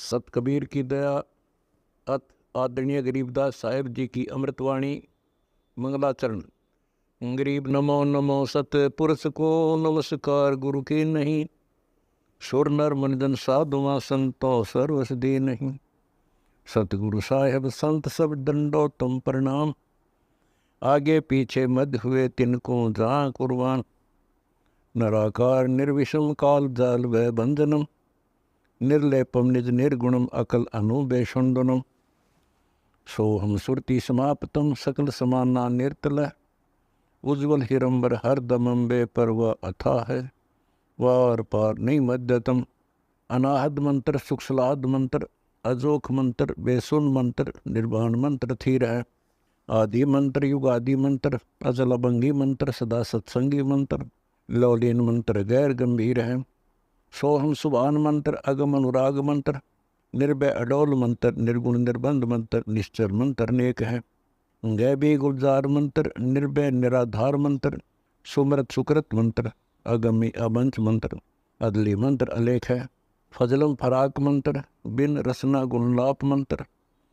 सत कबीर की दया अत आदरणीय गरीबदास साहेब जी की अमृतवाणी मंगलाचरण। गरीब नमो नमो सत पुरुष को नमस्कार गुरु के नहीं, सुर नर मनजन साधुआ संतो सर्वस दे नहीं। सतगुरु साहेब संत सब दंडो तुम प्रणाम, आगे पीछे मध्य हुए तिनको जहाँ कुर्बान। नराकार निर्विषम काल जाल व बंधनम, निर्लेपम निज निर्गुणम अकल अनुबेषुंडनम। सोहम सुरति समाप्तम सकल समाना निर्तल, उज्ज्वल हिरंबर हर दमंबे पर वह अथा है, वार पार नहीं मध्यतम। अनाहद मंत्र सुखसलाद मंत्र, अजोख मंत्र बेसुन मंत्र, निर्वाण मंत्र थीर है। आदि मंत्र युगादि मंत्र, अजल अभंगी मंत्र सदा सत्संगी मंत्र, लौलीन मंत्र गैर गंभीर है। सोहम सुभान मंत्र अगम अनुराग मंत्र, निर्भय अडोल मंत्र निर्गुण निर्बंध मंत्र, निश्चर मंत्र अनेक है। गैबी गुलजार मंत्र, निर्भय निराधार मंत्र, सुमरत सुकृत मंत्र, अगमी अबंच मंत्र, अदली मंत्र अलेख है। फजलम फराक मंत्र, बिन रसना गुणलाप मंत्र,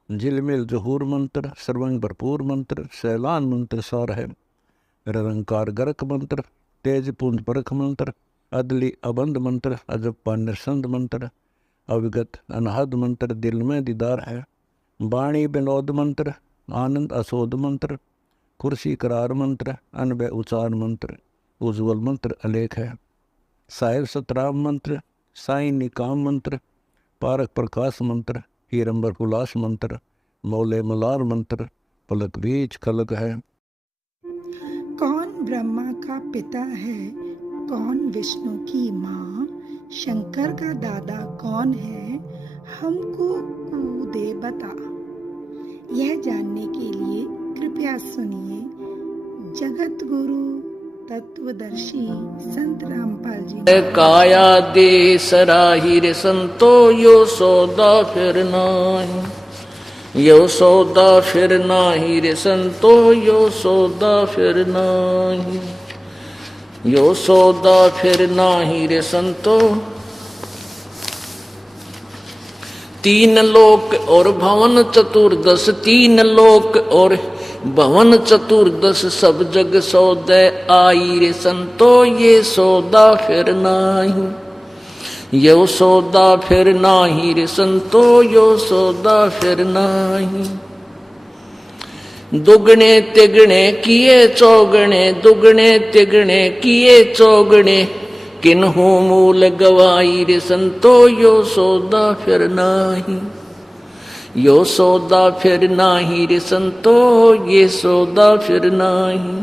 झिलमिल जहूर मंत्र, सर्वंग भरपूर मंत्र, सैलान मंत्र सार है। निरंकार गरक मंत्र, तेज पुंज परख मंत्र, अदली अबंध मंत्र, अजप्पा निरसंद मंत्र, अविगत अनहद मंत्र, दिल में दीदार है। वाणी विनोद मंत्र, आनंद असोद मंत्र, कुर्सी करार मंत्र, अनबय उचार मंत्र, उज्ज्वल मंत्र अलेख है। साहिब सतराम मंत्र, साई निकाम मंत्र, पारक प्रकाश मंत्र, हीरंबर हुलास मंत्र, मौले मलार मंत्र, पलक बीज खलक है। कौन ब्रह्मा का पिता है, कौन विष्णु की माँ, शंकर का दादा कौन है, हमको दे बता। यह जानने के लिए कृपया सुनिए जगत गुरु तत्वदर्शी संत रामपाल जी। काया दे सराही रे संतो, यो सौदा फिर नाही, यो सौदा फिर नाही रे संतो, यो सौदा फिर नाही, यो सौदा फिर नाही रे संतो। तीन लोक और भवन चतुर्दश, तीन लोक और भवन चतुर्दश, सब जग सौदे आई रे संतो, ये सौदा फिर नाही, यो सौदा फिर नाही रे संतो, यो सौदा फिर नाही। दुगने तिगने किए चौगने, दुगने तिगने किए चौगने, किन्हू मूल गवाई रे संतो, यो सौदा फिर नाही, यो सौदा फिर नाही रे संतो, ये सौदा फिर नाही।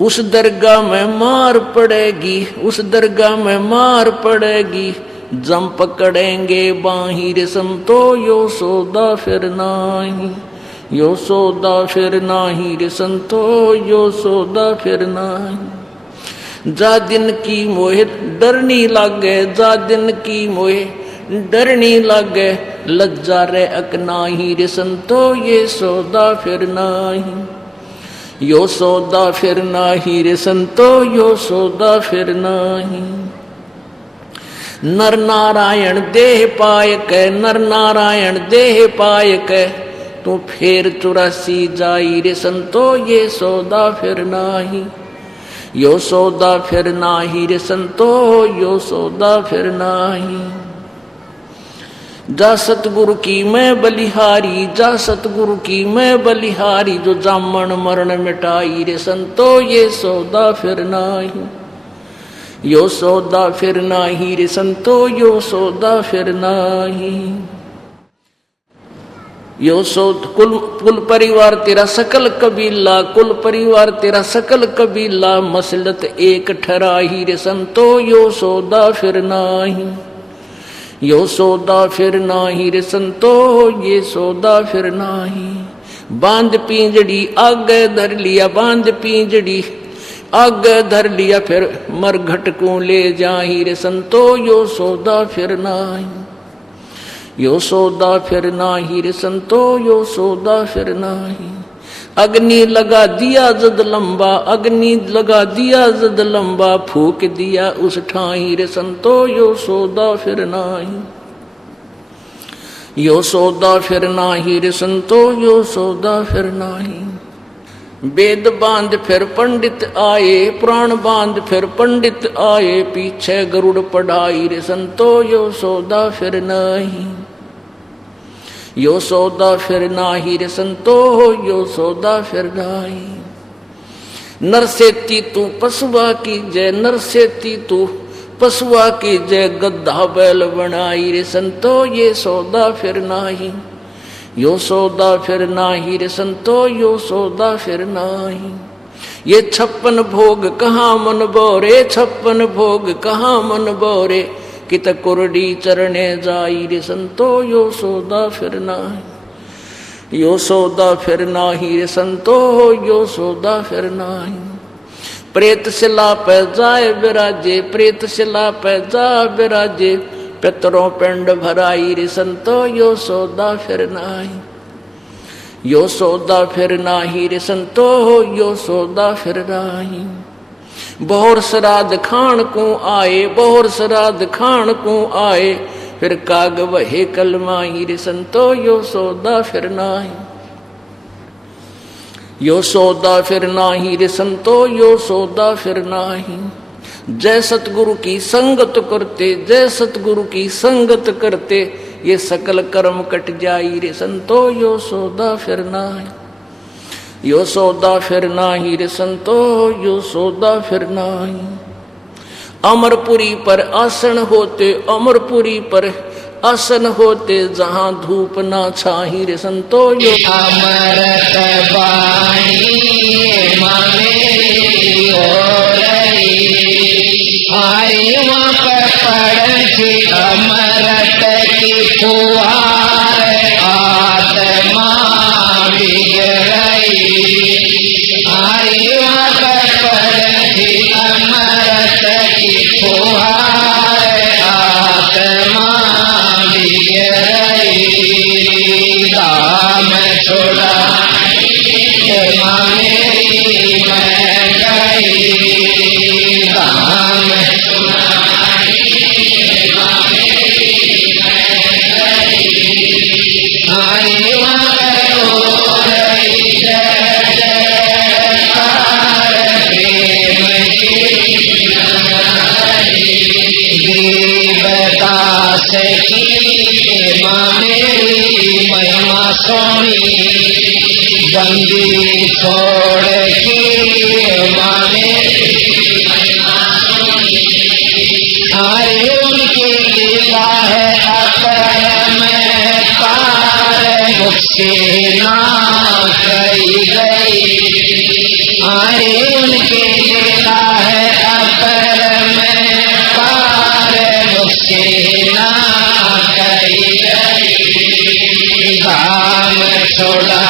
उस दरगाह में मार पड़ेगी, उस दरगाह में मार पड़ेगी, जम पकड़ेंगे बाही रे संतो, यो सौदा फिर नाही, यो सौदा फिर नाही रे संतो, यो सौदा फिर नाही। जा दिन की मोहे डरनी लागे, जा दिन की मोहे डरनी लागे, लज्जा रे अकनाही रे संतो, ये सौदा फिर नाही, यो सौदा फिर नाही रे संतो, यो सौदा फिर नाही। नर नारायण देह पाय के, नर नारायण देह पाय के, तू फेर 84 जाई रे संतो, ये सौदा फिर नाही, यो सौदा फिर नाही रे संतो, यो सौदा फिर नाही। जा सतगुरु की मैं बलिहारी, जा सतगुरु की मैं बलिहारी, जो जामन मरण मिटाई रे संतो, ये सौदा फिर नाही, यो सौदा फिर नाही रे संतो, यो सौदा फिर नाही। यो सौद कुल परिवार तेरा सकल कबीला, कुल परिवार तेरा सकल कबीला, मसलत एक ठहराही रे संतो, यो सौदा फिर नाही, यो सौदा फिर नाही रे संतो, ये सौदा फिर नाही। बांध पिंजड़ी आगे धर लिया, बांध पिंजड़ी आगे धर लिया, फिर मरघट को ले जाही रे संतो, यो सौदा फिर नाही, यो सौदा फिर नाही रे संतो, यो सौदा फिर नाही। अग्नि लगा दिया जद लंबा, अग्नि लगा दिया जद लंबा, फूक दिया उस ठाई रे संतो, यो सौदा फिर नाही, यो सौदा फिर नाही रे संतो, यो सौदा फिर नाही। वेद बांध फिर पंडित आए, पुराण बांध फिर पंडित आए, पीछे गरुड़ पढ़ाई रे संतो, यो सौदा फिर नाही। यो सौदा फिर नाही रे संतो, यो सौदा फिर नाही। नरसेती तू पशुआ की जय, नरसेती तू पशुआ की जय, गद्दा बैल बनाई रे संतो, ये सौदा फिर नाही। यो सौदा फिर नाही रे संतो, यो सौदा फिर नाही। ये 56 भोग कहाँ मन बोरे, 56 भोग कहाँ मन बोरे, कित कुरडी चरणे जाई रे संतो, यो सौदा फिर नाही। यो सौदा फिर नाही रे संतो, यो सौदा फिर नाही। प्रेत शिला पे जाए विराजे, प्रेत शिला पे जा विराजे, पितरों पिंड भराई रे संतो, यो सौदा फिर नाही। यो सौदा फिर नाही रे संतो, यो सौदा फिर नाही। बहुर श्राद्ध खान को आए, बहुर श्राद्ध खान को आए, फिर काग वहे कलमाई रे संतो, यो सौदा फिर नाही। यो सौदा फिर नाही रे संतो, यो सौदा फिर नाही। जय सतगुरु की संगत करते, जय सतगुरु की संगत करते, ये सकल कर्म कट जाई रे संतो, यो सौदा फिर नाही। यो सौदा फिर नाही रे संतो, यो सौदा फिर नाही। अमरपुरी पर आसन होते, अमरपुरी पर आसन होते, जहाँ धूप ना छाही रे संतो, यो अमृत वाणी मामेरी हो रही, आरे वहाँ पर पड़ती अमृत की फुहार, आत्मा बिग रही। आरे वहाँ पर पड़ती अमृत की फुहार, आत्मा बिग रही। दाम छोड़ा मामेरी मैं गई, दाम बंदी छोड़ की माने, आरे उनकी लीला है अपर में पार, मुझसे ना कही गई। आरे उनकी लीला है अपर में पार, मुझसे ना कही गई। दाम छोड़ा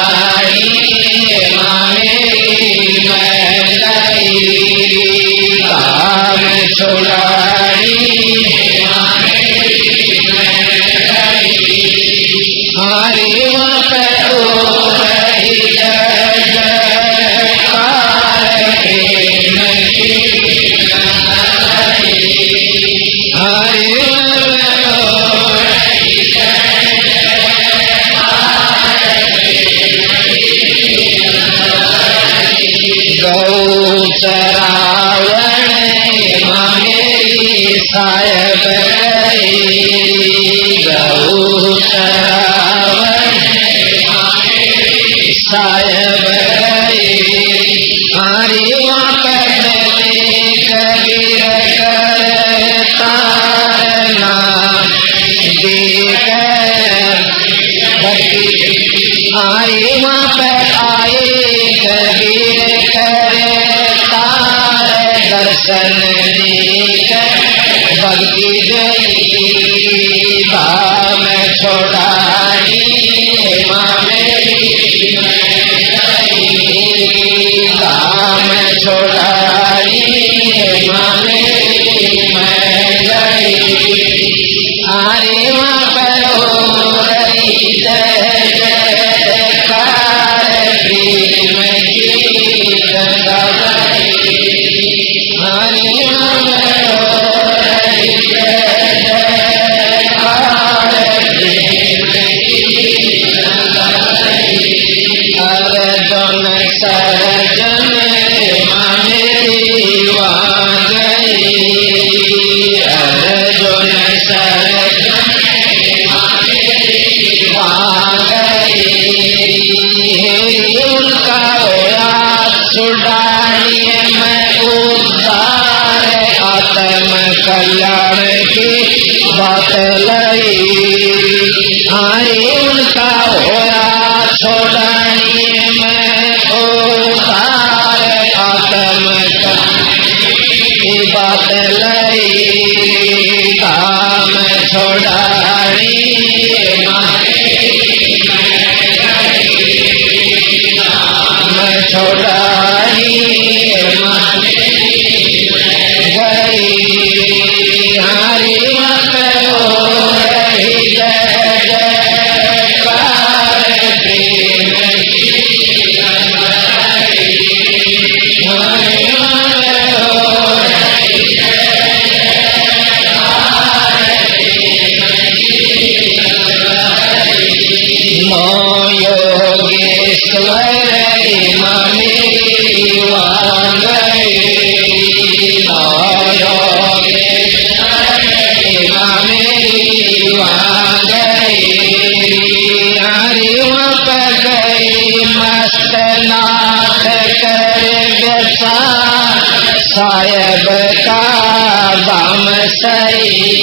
हारे उनका होया छोड़ानी में उतार आत्म की बात लई काम छोड़ानी छोड़ानी गई हारी साहेब का दाम सही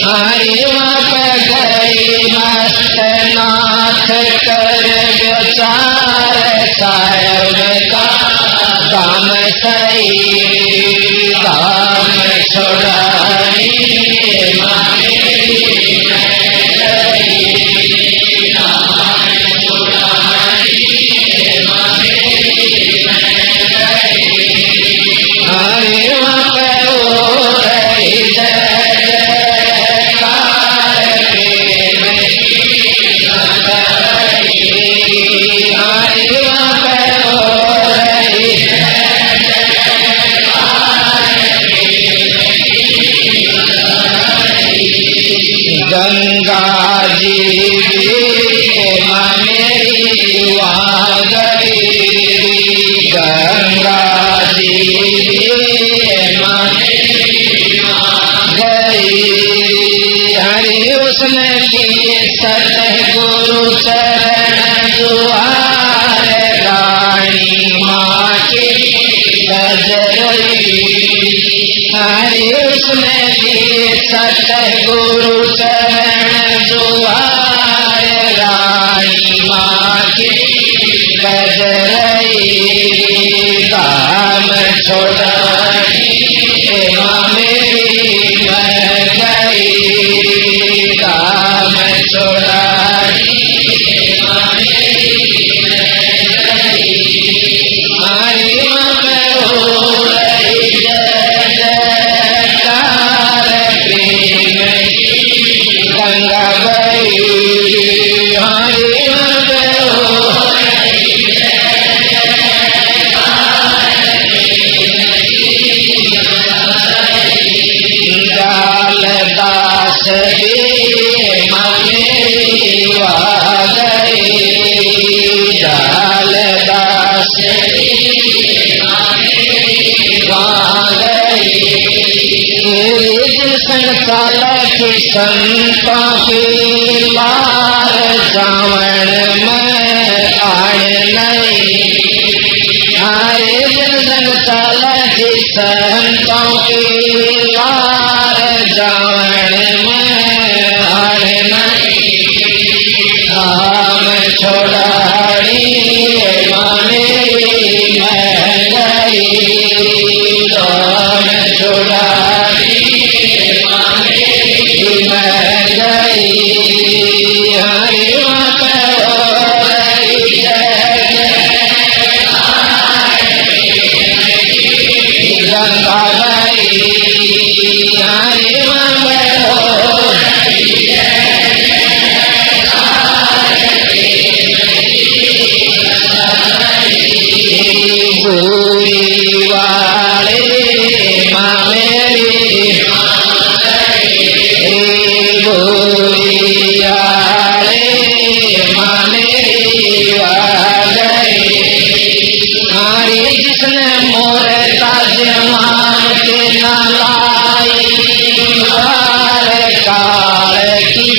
हरी वहाँ गई मस्त नाथ कर विचार साहेब का दाम सही दाम छोड़ानी गंगा जी मेरी वहाँ गई गंगा जी गई हरि उसने किए सतगुरु चरण दुआर रानी माँ की गजरई हरि उसने किए सतगुरु चरण दुआर रानी माँ की गजरई दाम छोड़ानी मेरी मैं गई दाम छोड़ानी हरी हो रही जयकार प्रेम गंगा गई हरी हो जाल दास मेरी वहाँ गई जाल दास वहाँ गई संचालक संतों की लार जावण में आए नहीं हरे संचालक संतों की लार जावण में आए नहीं काम छोड़ानी मेरी मैं गई काम छोड़ानी मैं गई हरि गंगा गई हरि गोरी वाले मेरी गोरी वाले मेरी गई हरी जिसने मोरे ताजमान के नालाई काल की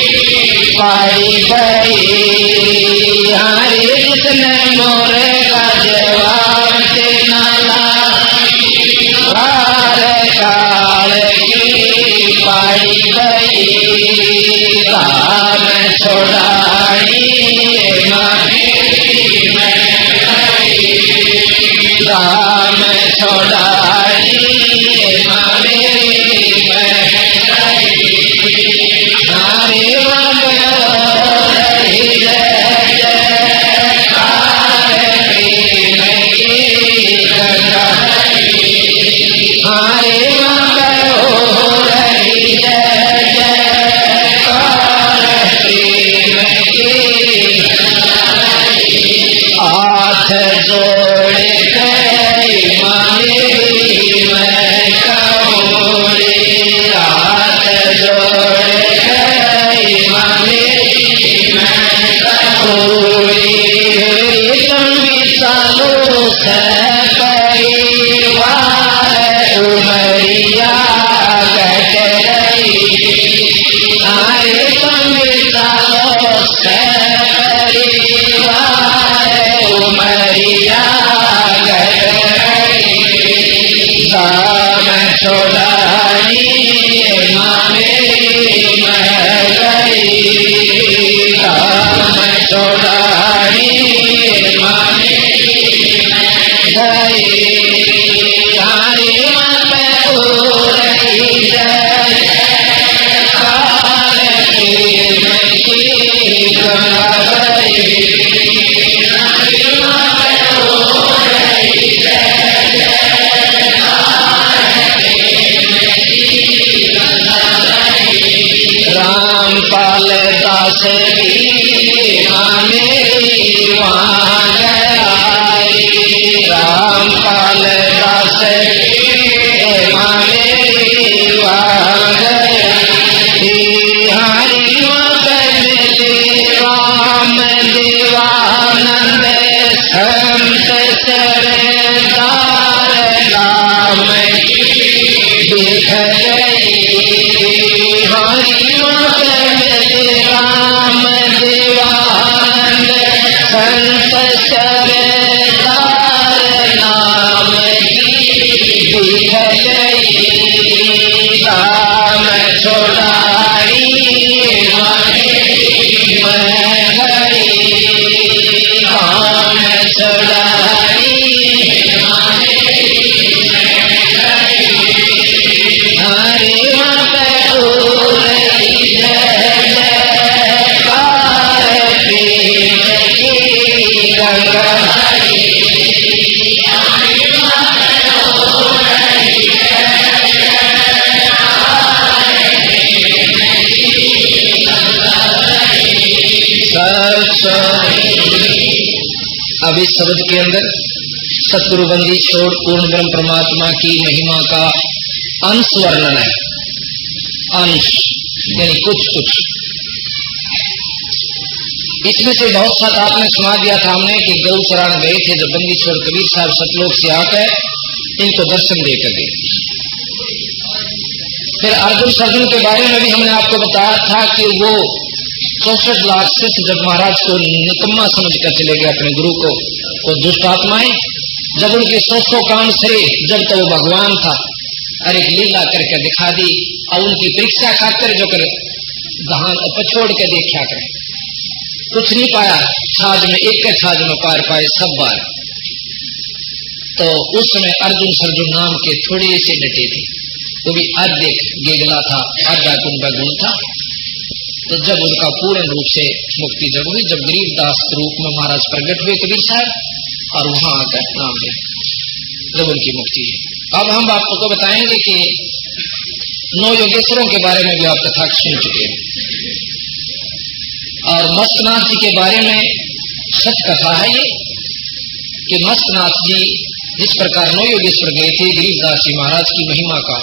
पाई गई हरी जिसने मोरे का जवाब के नाला काल की पाई गई राम छोड़ाई राम छोड़ाई अब इस शब्द के अंदर सतगुरु बंदी छोड़ पूर्ण ब्रह्म परमात्मा की महिमा का अंश वर्णन है। अंश यानी कुछ कुछ। इसमें से बहुत सा आपने सुना दिया था हमने कि गौ चरान गए थे जब बंदी छोड़ कबीर साहब सतलोक से आकर इनको दर्शन देकर गए। फिर अर्जुन सर्जुन के बारे में भी हमने आपको बताया था कि वो 64 लाख शिष्य जब महाराज को निकम्मा समझकर चले गए अपने गुरु को, वो दुष्ट आत्माएं जब उनके 100 काम सरे, जब तो वो भगवान था और एक लीला करके दिखा दी और उनकी परीक्षा खातिर जो कर दहान पछोड़ के देखा करें, कुछ नहीं पाया छाज में, एक के छाज में पार पाए सब बार। तो उस समय अर्जुन सर्जुन नाम के थोड़े से डटे थे, वो भी अर्ध गेगला था, अर्धा कुंभा गुण था। तो जब उनका पूर्ण रूप से मुक्ति जब हुई, जब गरीबदास रूप में महाराज प्रकट हुए कबीर साहब और वहां आकर नाम लिया, जब उनकी मुक्ति है। अब हम आपको बताएंगे कि 9 योगेश्वरों के बारे में भी आप कथा सुन चुके हैं और मस्तनाथ जी के बारे में सच कथा है ये कि मस्तनाथ जी जिस प्रकार 9 योगेश्वर गए थे गरीबदास जी महाराज की महिमा का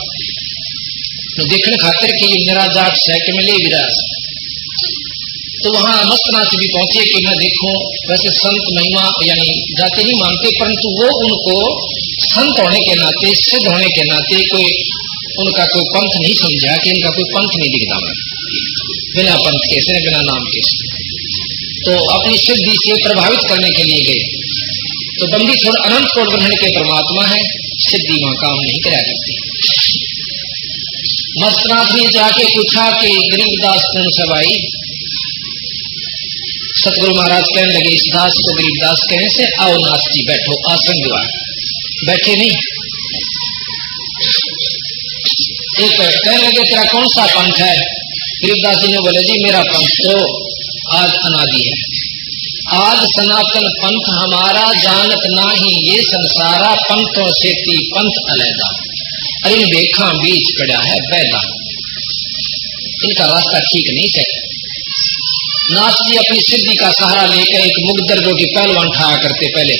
तो देखने खातिर कि मेरा जाट सैक में ले विराज, तो वहां मस्तनाथ भी पहुंचे कि मैं देखूं। वैसे संत महिमा यानी जाते ही मानते, परंतु वो उनको संत होने के नाते, सिद्ध होने के नाते कोई उनका कोई पंथ नहीं समझा कि इनका कोई पंथ नहीं दिखता मैं बिना पंथ के से, बिना नाम के से। तो अपनी सिद्धि से प्रभावित करने के लिए गए। तो बंदी छोड़ अनंत कोट ब्रह्मण्ड के परमात्मा है, सिद्धि वहां काम नहीं करा करती। मस्तनाथ ने जाके पूछा कि गरीबदास कौन सब आई, सतगुरु महाराज कहने लगे इस दास को गरीबदास कहने से, आओ नाथ जी बैठो, आसन द्वार बैठे नहीं। एक कहने लगे तेरा कौन सा पंथ है? गरीबदास जी ने बोले जी मेरा पंथ तो आज अनादि है, आज सनातन पंथ हमारा, जानत नाही ये संसारा, पंथों से ती पंथ अलैदा, अरे इन देखा बीच पड़ा है बैदा, इनका रास्ता ठीक नहीं चले। नाथ जी अपनी सिद्धि का सहारा लेकर एक मुगदर जो कि पहलवान ठाया करते पहले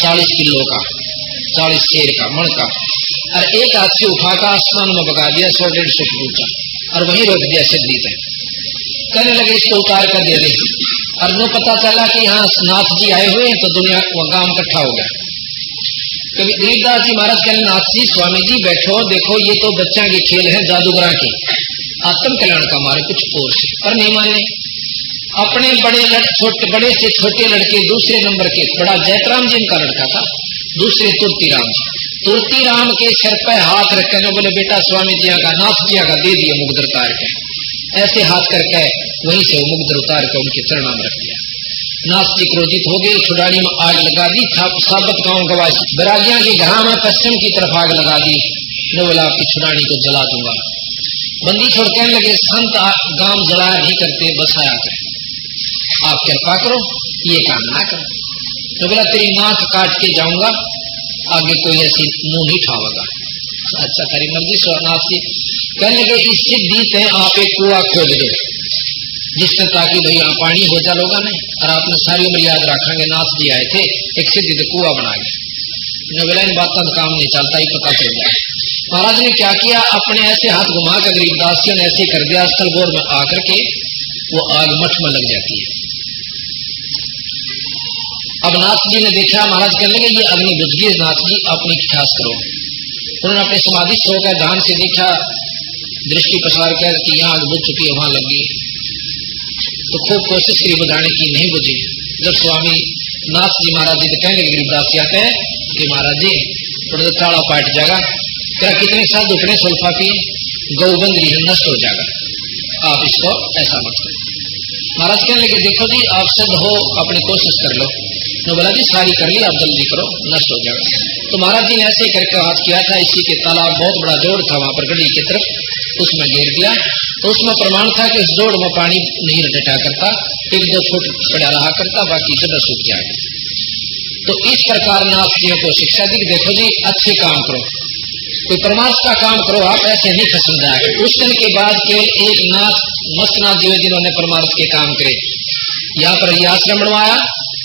40 किलो का, 40 शेर का मण का, और एक हाथ से उठाकर आसमान में बगा दिया 100-150 फुट ऊंचा, और वहीं रोक दिया सिद्धि पे। कहने लगे इसको उतार कर दे दे, और नो पता चला कि यहाँ नाथ जी आए हुए हैं तो दुनिया वो गांव इकट्ठा हो गया। कभी गरीबदास जी महाराज कहने नाथ जी स्वामी जी बैठो, देखो ये तो बच्चा के खेल है जादूगरा के, आत्म कल्याण का मारे कुछ और से, पर नहीं माने। अपने बड़े से छोटे लड़के दूसरे नंबर के, बड़ा जयतराम जी इनका लड़का था, दूसरे तुर्तीराम के सिर पर हाथ रखकर बोले बेटा स्वामी जी का नाथ जी का दे दिया मुगदर उतार के, ऐसे हाथ करके वहीं से वो मुगदर उतार के उनके चरणों में रख दिया। नाथ जी क्रोधित हो गए, छुड़ानी में आग लगा दी, साबत गांव गवासी बैरागियां के घर में पश्चिम की तरफ आग लगा दी, ने बोला आपकी छुड़ानी को जला दूंगा। बंदी छोड़ कहने लगे संत गांव जलाया नहीं करते, बसाया करते, आप कृपा करो ये काम ना करो। तो बोला तेरी नाक काट के जाऊंगा, आगे कोई ऐसी मुंह नहीं उठावेगा। अच्छा तेरी मर्जी सोनाथ जी। कहने लगे इस सिद्धि से आप एक कुआ खोद दो जिससे ताकि भाई यहाँ पानी हो जा लोगा नहीं, और आपने सारी उम्र याद रखेंगे नाथ जी आए थे एक सिद्धि से कुआ बना गया। बोला इन बातों में काम नहीं चलता, ही पता चल जाए। महाराज ने क्या किया, अपने ऐसे हाथ घुमा कर गरीबदासियों ने ऐसे कर दिया, स्थलगोर में आकर के वो आग मठ में लग जाती है। अब नाथ जी ने देखा, महाराज कहने लगे ये अग्नि बुझ गई, नाथ जी अपनी ख्यास करो। उन्होंने अपने समाधि होकर ध्यान से देखा, दृष्टि पसार कर कि यहाँ आग बुझ चुकी है, वहां लगी, तो खूब कोशिश की बुझाने की, नहीं बुझी। जब स्वामी नाथ जी महाराज जी कहने लगे गरीबदास आते हैं कि महाराज जी थोड़ा तो ताड़ा पाट जाएगा, तेरा कितने साल दुखने सुल्फा पिए, गौबंद रिहन नष्ट हो जाएगा, आप इसको ऐसा मत करो। महाराज कहने लगे देखो जी आप सिद्ध हो, अपनी कोशिश कर लो। तो बोला जी सारी कर ली, आप जल्दी करो, नष्ट हो जाएगा। तो महाराज जी ने ऐसे करके हाथ किया था, इसी के तालाब बहुत बड़ा जोड़ था वहां पर गढ़ी की तरफ, उसमें घेर दिया। तो उसमें प्रमाण था कि उस जोड़ में पानी नहीं रटा करता, 1-2 फुट पड़ा रहा करता, बाकी जगह सूख जाएगा। तो इस प्रकार नाथ जी को शिक्षा दी, देखो जी अच्छे काम करो, कोई परमार्थ का काम करो, आप ऐसे नहीं खसम जाए। उस दिन के बाद केवल एक नाथ मस्तनाथ जी जिन्होंने परमार्थ के काम करे, यहाँ पर ये आश्रम बनवाया,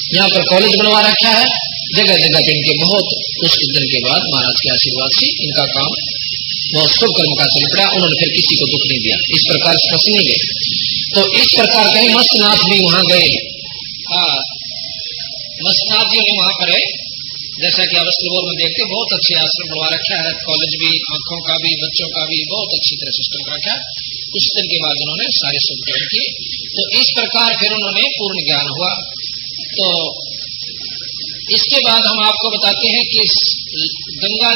यहाँ पर कॉलेज बनवा रखा है, जगह जगह पे इनके बहुत कुछ दिन के बाद महाराज के आशीर्वाद से इनका काम बहुत शुभ कर्म का चल पड़ा। उन्होंने फिर किसी को दुख नहीं दिया, इस प्रकार से फंस नहीं गए। तो इस प्रकार कहीं मस्तनाथ भी वहां गए, मस्तनाथ जी ने वहां पर है, जैसा कि आप स्थलगोर में देखते बहुत अच्छे आश्रम बनवा रखा है, कॉलेज भी, आंखों का भी, बच्चों का भी बहुत अच्छी तरह सिस्टम रखा है। कुछ दिन के बाद उन्होंने सारे शुभ कर्म किए। तो इस प्रकार फिर उन्होंने पूर्ण ज्ञान हुआ। तो इसके बाद हम आपको बताते हैं कि गंगा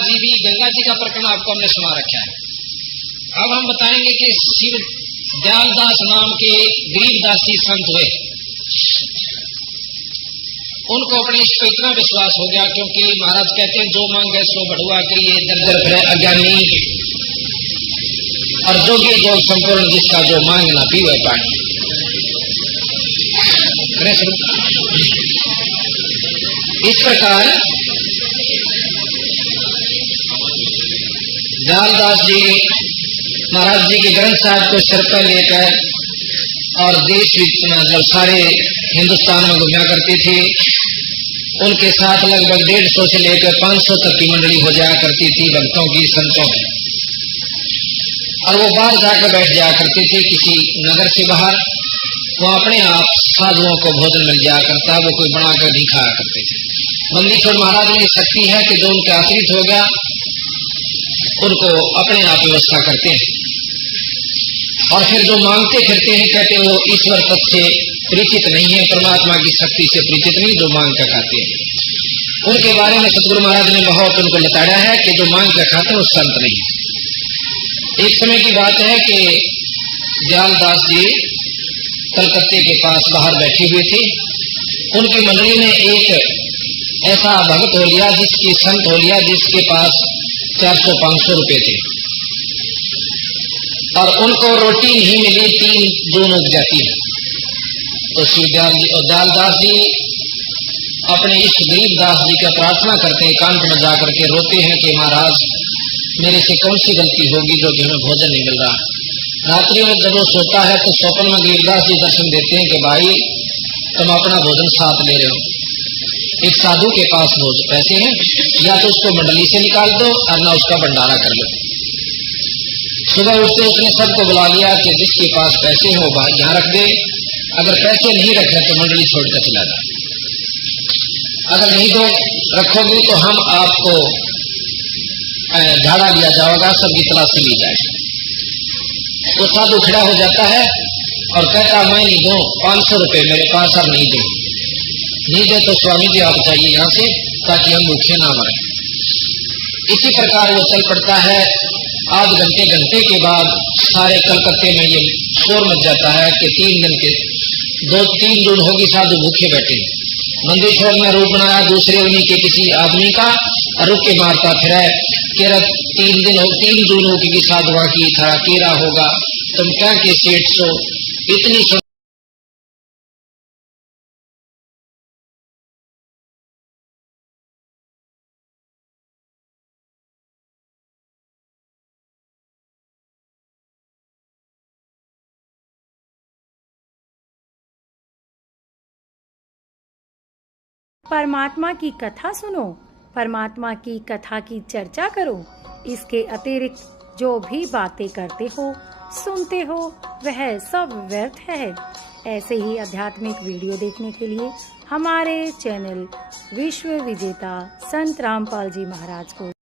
जी का प्रकरण आपको हमने सुना रखा है। अब हम बताएंगे कि शिव दयालदास नाम के गरीबदास जी संत हुए, उनको अपने इष्ट पर इतना विश्वास हो गया, क्योंकि महाराज कहते हैं जो मांगे सो बढ़ुआ के लिए दर फिरे अज्ञानी, और जोगी जोग संपूर्ण जिसका जो मांग ना पीवे पानी। इस प्रकार दयालदास जी महाराज जी के ग्रंथ साहब को सिर पर लेकर और देश मतलब सारे हिंदुस्तान में घूमा करते थे। उनके साथ लगभग 150 से लेकर 500 तक की मंडली हो जाया करती थी, भक्तों की, संतों की। और वो बाहर जाकर बैठ जाया करते थे किसी नगर से बाहर, वो अपने आप साधुओं को भोजन मिल जाया करता, वो कोई बनाकर नहीं खाया करते थे। बंदीछोड़ महाराज में शक्ति है कि जो उनके आश्रित हो गया उनको अपने आप व्यवस्था करते हैं, और फिर जो मांगते फिरते हैं कहते हैं वो ईश्वर पद से परिचित नहीं है, परमात्मा की शक्ति से परिचित नहीं, जो मांग कर खाते हैं। उनके बारे में सतगुरु महाराज ने बहुत उनको बताया है कि जो मांग कर खाते हैं वो संत नहीं। एक समय की बात है कि दयालदास जी कलकत्ते के पास बाहर बैठे हुए थे। उनकी मंडली में एक ऐसा भक्त हो लिया, जिसकी संत हो लिया, जिसके पास 400-500 रुपए थे और उनको रोटी नहीं मिली, 3 जून उग जाती है। तो श्री दयालदास जी अपने इस गरीबदास जी का प्रार्थना करते हैं, एकांत में जाकर के रोते हैं कि महाराज मेरे से कौन सी गलती होगी जो कि हमें भोजन नहीं मिल रहा। रात्रि में जब वो सोता है तो स्वप्न में गरीबदास जी दर्शन देते हैं कि भाई तुम अपना भोजन साथ ले रहे हो, एक साधु के पास रोज पैसे हैं, या तो उसको मंडली से निकाल दो और ना उसका भंडारा कर लो। सुबह उठते उसने सबको बुला लिया कि जिसके पास पैसे हो वो यहाँ रख दे, अगर पैसे नहीं रखे तो मंडली छोड़कर चला जाए, अगर नहीं तो रखोगे तो हम आपको झाड़ा लिया जाएगा, सबकी तलाशी ली जाए। तो साधु खड़ा हो जाता है और कहता मैं नहीं दूं, 500 रुपये मेरे पास और नहीं दे तो स्वामी जी आप जाइए यहाँ से, ताकि हम भूखे ना मरें। इसी प्रकार वो चल पड़ता है। आध घंटे के बाद सारे कलकत्ते में ये शोर मच जाता है कि 3 जून होगी, साधु भूखे बैठे। मंदीश्वर ने रूप बनाया दूसरे उन्हीं के किसी आदमी का, रुक के मारता फिर है कि 3 जून होगी, साधुआ की था तेरा होगा, तुम क्या के सेठ सो इतनी परमात्मा की कथा सुनो, परमात्मा की कथा की चर्चा करो। इसके अतिरिक्त जो भी बातें करते हो, सुनते हो, वह सब व्यर्थ है। ऐसे ही आध्यात्मिक वीडियो देखने के लिए हमारे चैनल विश्व विजेता संत रामपाल जी महाराज को